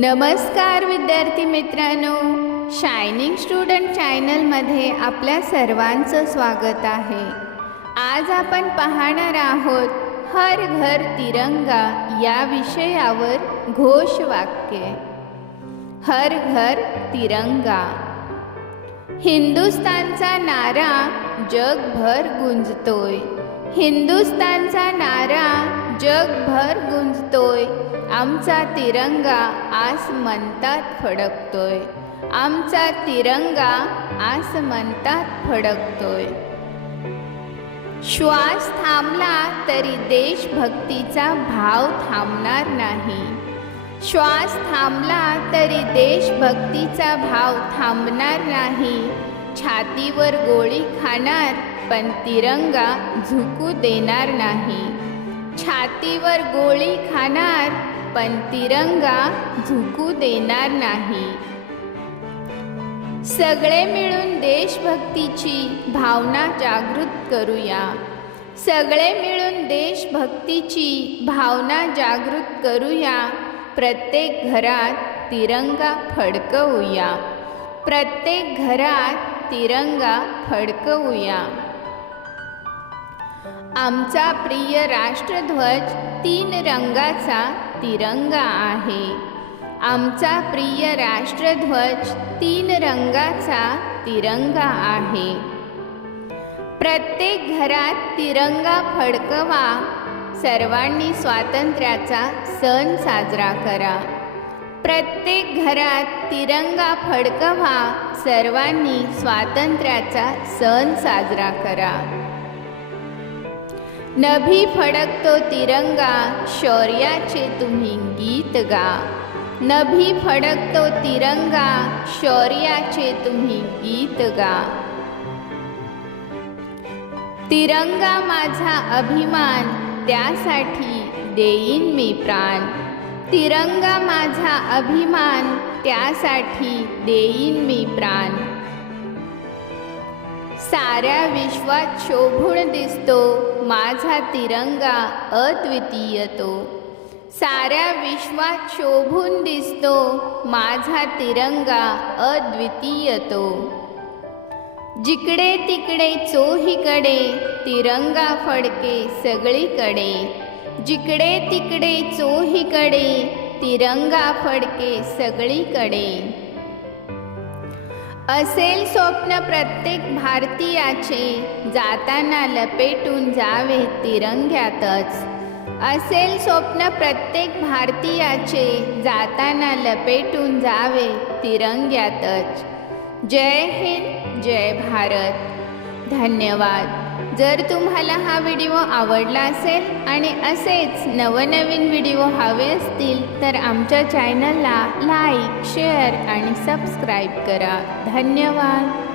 नमस्कार विद्यार्थी मित्रांनो. शायनिंग स्टुडंट चॅनलमध्ये आपल्या सर्वांचं स्वागत आहे. आज आपण पाहणार आहोत हर घर तिरंगा या विषयावर घोष वाक्य. हर घर तिरंगा. हिंदुस्तानचा नारा जगभर गुंजतोय. हिंदुस्तानचा नारा जगभर गुंजतोय. आमचा तिरंगा आस म्हणतात फडकतोय. आमचा तिरंगा आस म्हणतात फडकतोय. श्वास थांबला तरी देशभक्तीचा भाव थांबणार नाही. श्वास थांबला तरी देशभक्तीचा भाव थांबणार नाही. छातीवर गोळी खाणार पण तिरंगा झुकू देणार नाही. छातीवर गोळी खाणार पण तिरंगा झुकू देणार नाही. सगळे मिळून देशभक्तीची भावना जागृत करूया. सगळे मिळून देशभक्तीची भावना जागृत करूया. प्रत्येक घरात तिरंगा फडकवूया. प्रत्येक घरात तिरंगा फडकवूया. आमचा प्रिय राष्ट्रध्वज तीन रंगाचा तिरंगा आहे. आमचा प्रिय राष्ट्रध्वज तीन रंगाचा तिरंगा आहे. प्रत्येक घरात तिरंगा फडकवा. सर्वांनी स्वातंत्र्याचा सण साजरा करा. प्रत्येक घरात तिरंगा फडकवा. सर्वांनी स्वातंत्र्याचा सण साजरा करा. नभी फडकतो तिरंगा शौर्याचे तुम्ही गीत गा. नभी फडकतो तिरंगा शौर्याचे तुम्ही गीत गा. तिरंगा माझा अभिमान त्यासाठी देईन मी प्राण. तिरंगा माझा अभिमान त्यासाठी देईन मी प्राण. साऱ्या विश्वात शोभून दिसतो माझा तिरंगा अद्वितीय तो साऱ्या विश्वात शोभून दिसतो माझा तिरंगा अद्वितीय तो जिकडे तिकडे चोहीकडे तिरंगा फडके सगळीकडे. जिकडे तिकडे चोहीकडे तिरंगा फडके सगळीकडे. असेल स्वप्न प्रत्येक भारतीयाचे. जाताना लपेटून जावे तिरंग्यातच. असेल स्वप्न प्रत्येक भारतीयाचे. जाताना लपेटून जावे तिरंग्यातच. जय हिंद जय भारत. धन्यवाद. जर तुम्हाला हा व्हिडिओ आवडला असेल आणि असेच नवनवीन व्हिडिओ हवे असतील तर आमच्या चॅनलला लाईक शेअर आणि सबस्क्राईब करा. धन्यवाद.